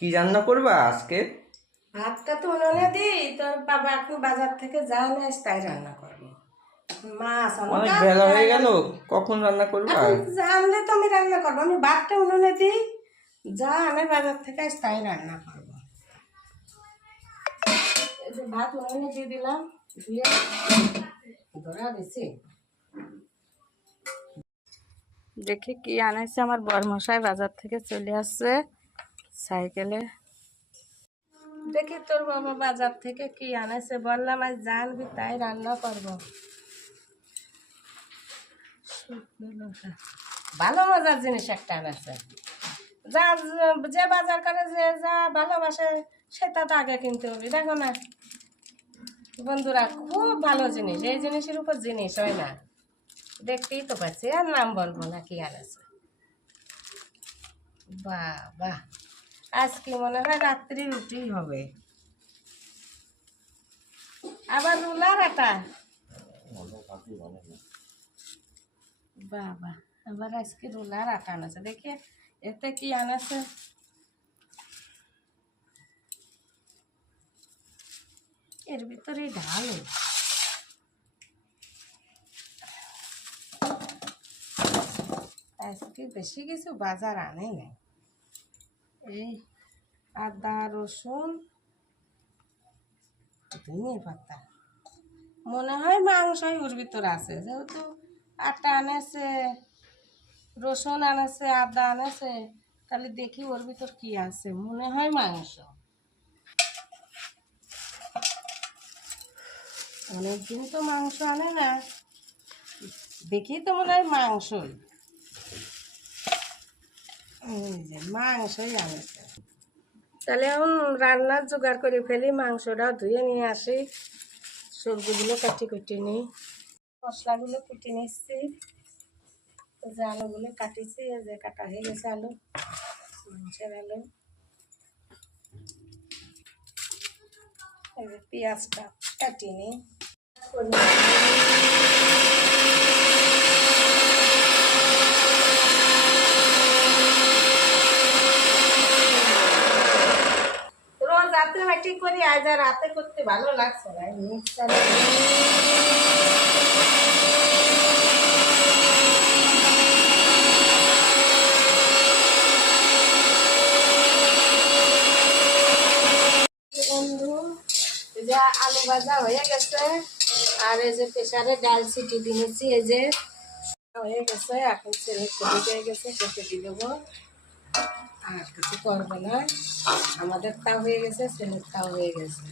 কি রান্না করবা আজকে? ভাতটা তো উনুনে দিই, তোর বাবা এখন বাজার থেকে যা নিয়ে তাই রান্না করবো। মাছ অনেক বেলা হয়ে গেল, কখন রান্না করবা? এখন জানলে তো আমি রান্না করবো। আমি ভাতটা উনুনে দিই, যা আনে বাজার থেকে তাই রান্না করবো। এই যে ভাত উনুনে দিয়ে দিলাম, দিয়ে ধরা দিছি। দেখি কি আনাইছে আমার বরমশাই, বাজার থেকে চলে আসছে সাইকেলে। দেখি তোর বাবা বাজার থেকে কি আনেছে। বললাম আজ জানবি তাই রান্না করবো। ভালো মজার জিনিস একটা আনেছে। যা যে বাজার করে, যে যা ভালোবাসে সেটা তো আগে কিনতে হবে। দেখো না বন্ধুরা, খুব ভালো জিনিস। এই জিনিসের উপর জিনিস হয় না, দেখতেই তো পাচ্ছি। আর নাম বলবো না কি আনেছে। বাহ বাহ, আজকে মনে হয় রাত্রি রুটি হবে। আবার রুলার আটা। বাবা, আবার আজকে রুলার আটা আনেছে। দেখি এতে কি আনেছে। এর ভিতরে ঢালো। আজকে বেশি কিছু বাজার আনে নাই। এই আদা, রসুন, ধনে পাতা, মনে হয় মাংসই ওর ভিতরে আছে। যেহেতু আটা আনেছে, রসুন আনেছে, আদা আনেছে, তাহলে দেখি ওর ভিতর কি আছে। মনে হয় মাংস। অনেকদিন তো মাংস আনে না, দেখি তো মনে হয় মাংসই। এই যে মাংসই আনেছে। তাহলে এখন রান্নার জোগাড় করে ফেলি। মাংসটা ধুয়ে নিয়ে আসি, সবজিগুলো কাটি কুটি নিই, মশলাগুলো কুটি নিচ্ছি। যে আলুগুলো কাটিছি, এই যে কাটা হয়ে গেছে আলু, মাংসের আলু। এই যে পেঁয়াজটা কাটি নিই। রোজ রাত্রে মাটি করি, আজ আর রাতে করতে ভালো লাগছে না। মিক্সারে বন্ধু, এই যে আলু ভাজা হয়ে গেছে, আর এই যে প্রেসারে ডাল সিটি দিয়েছি। এই যে হয়ে গেছে, এখন ছেলে হয়ে গেছে, কেটে দিয়ে দেবো। আর কিছু করবো না, আমাদের তাও হয়ে গেছে, ছেলের তাও হয়ে গেছে।